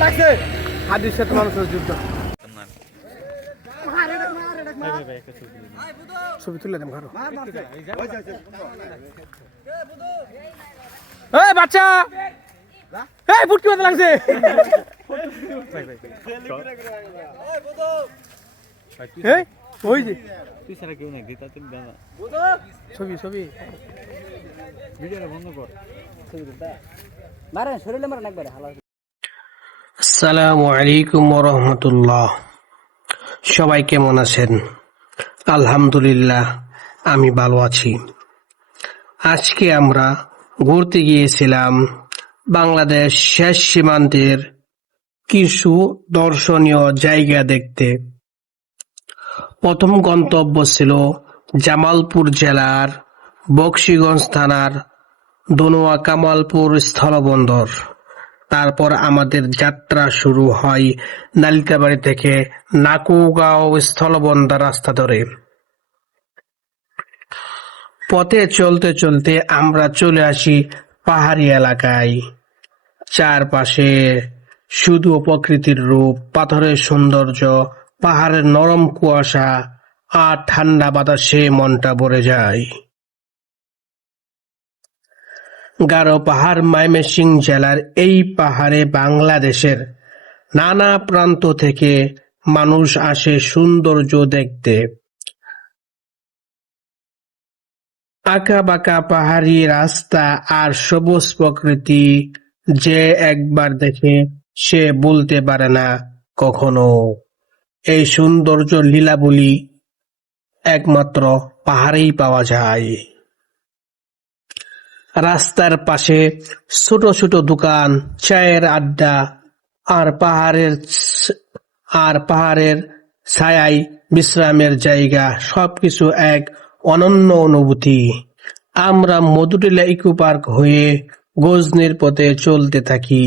হাদির সাথে মানুষের যুদ্ধ। ছবি তুলে দেন ঘর। এই বাচ্চা, এই ফুটকি মতো লাগছে। এই ওই যে তুই ছাড়া কেউ নাই, দিতা তুই দাদা ছবি ছবি ভিডিওটা বন্ধ কর। মারেন শরীরে মারেন একবারে হালা। আসসালামু আলাইকুম ওয়া রাহমাতুল্লাহ। সবাই কেমন আছেন? আলহামদুলিল্লাহ আমি ভালো আছি। আজকে আমরা ঘুরতে গিয়েছিলাম বাংলাদেশ শেষ সীমান্তের কিছু দর্শনীয় জায়গা দেখতে। প্রথম গন্তব্য ছিল জামালপুর জেলার বকশীগঞ্জ থানার দনুয়া কামালপুর স্থলবন্দর। তারপর আমাদের যাত্রা শুরু হয় নালিতাবাড়ি থেকে নাকুগাঁও স্থলবন্দর রাস্তা ধরে। পথে চলতে চলতে আমরা চলে আসি পাহাড়ি এলাকায়। চারপাশে শুধু প্রকৃতির রূপ, পাথরের সৌন্দর্য, পাহাড়ের নরম কুয়াশা আর ঠান্ডা বাতাসে মনটা ভরে যায়। গারো পাহাড় ময়মনসিংহ জেলার এই পাহাড়ে বাংলাদেশের নানা প্রান্ত থেকে মানুষ আসে সৌন্দর্য দেখতে। আঁকাবাঁকা পাহাড়ি রাস্তা আর সবুজ প্রকৃতি যে একবার দেখে সে বলতে পারে না কখনো। এই সৌন্দর্য লীলাবলী একমাত্র পাহাড়েই পাওয়া যায়। রাস্তার পাশে ছোট ছোট দোকান, চায়ের আড্ডা আর পাহাড়ের ছায়ায় বিশ্রামের জায়গা, সবকিছু এক অনন্য অনুভূতি। আমরা মধুটিলা ইকো পার্ক হয়ে গজনীর পথে চলতে থাকি।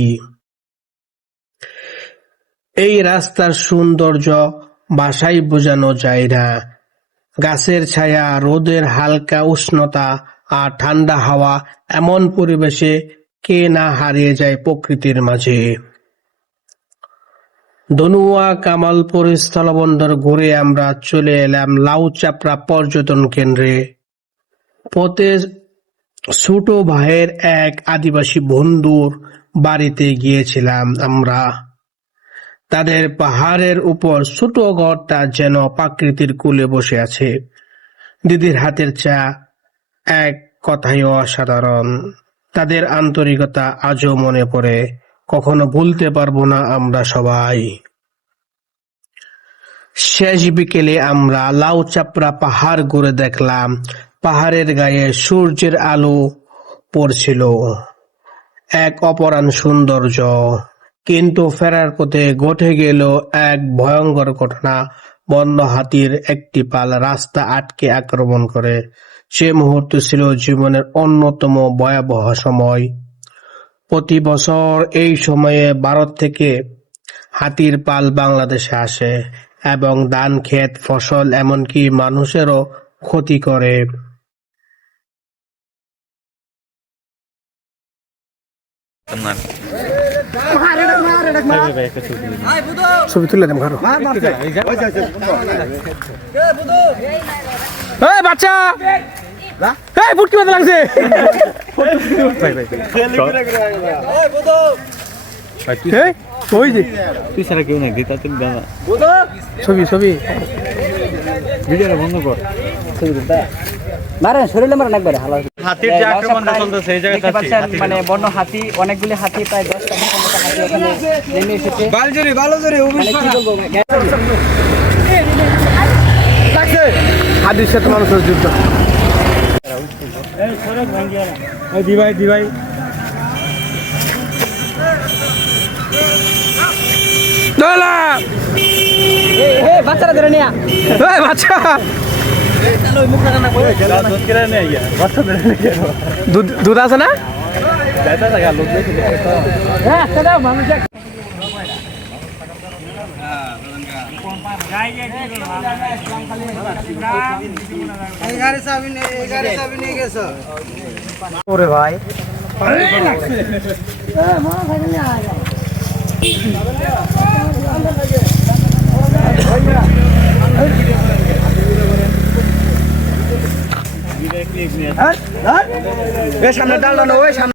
এই রাস্তার সৌন্দর্য ভাষায় বোঝানো যায় না। গাছের ছায়া, রোদের হালকা উষ্ণতা আর ঠান্ডা হাওয়া, এমন পরিবেশে কে না হারিয়ে যায় প্রকৃতির মাঝে। দনুয়া কামালপুর স্থলবন্দর ঘুরে আমরা চলে এলাম লাউচাপড়া পর্যটন কেন্দ্রে। পথে ছোট ভাইয়ের এক আদিবাসী বন্ধুর বাড়িতে গিয়েছিলাম আমরা। তাদের পাহাড়ের উপর ছোট ঘরটা যেন প্রকৃতির কোলে বসে আছে। দিদির হাতের চা এক কথায় অসাধারণ। তাদের আন্তরিকতা আজও মনে পড়ে, কখনো ভুলতে পারবো না আমরা সবাই। শেষ বিকেলে আমরা লাউচাপড়া পাহাড় ঘুরে দেখলাম। পাহাড়ের গায়ে সূর্যের আলো পড়ছিল, এক অপরাণ সৌন্দর্য। কিন্তু ফেরার পথে ঘটে গেল এক ভয়ঙ্কর ঘটনা। বন্য হাতির একটি পাল রাস্তা আটকে আক্রমণ করে। সে মুহূর্ত ছিল জীবনের অন্যতম ভয়াবহ সময়। প্রতি বছর এই সময়ে ভারত থেকে হাতির পাল বাংলাদেশে আসে এবং ধান ক্ষেত, ফসল, এমনকি মানুষেরও ক্ষতি করে। ছবি তুলে দেন ঘর। এই বাচ্চা, এই ফুটকি মতো লাগছে। ওই যে তুই ছাড়া কেউ নাই, দিতা তুই দাদা ছবি ছবি ভিডিওটা বন্ধ কর। মারেন শরীরে মারেন একবারে হালা। হাতির যে আক্রমণটা চলতেছে এই জায়গাতে আছে, মানে বন্য হাতি, অনেকগুলি হাতি, প্রায় 10টা মতো হাতি ওখানে নেমে এসেছে। হাতির সাথে মানুষের যুদ্ধ। দিবাই বাচ্চারা ধরে নিয়া বাচ্চা দুধ আছে না? ওরে ভাই সামনে ডাল